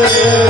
Hare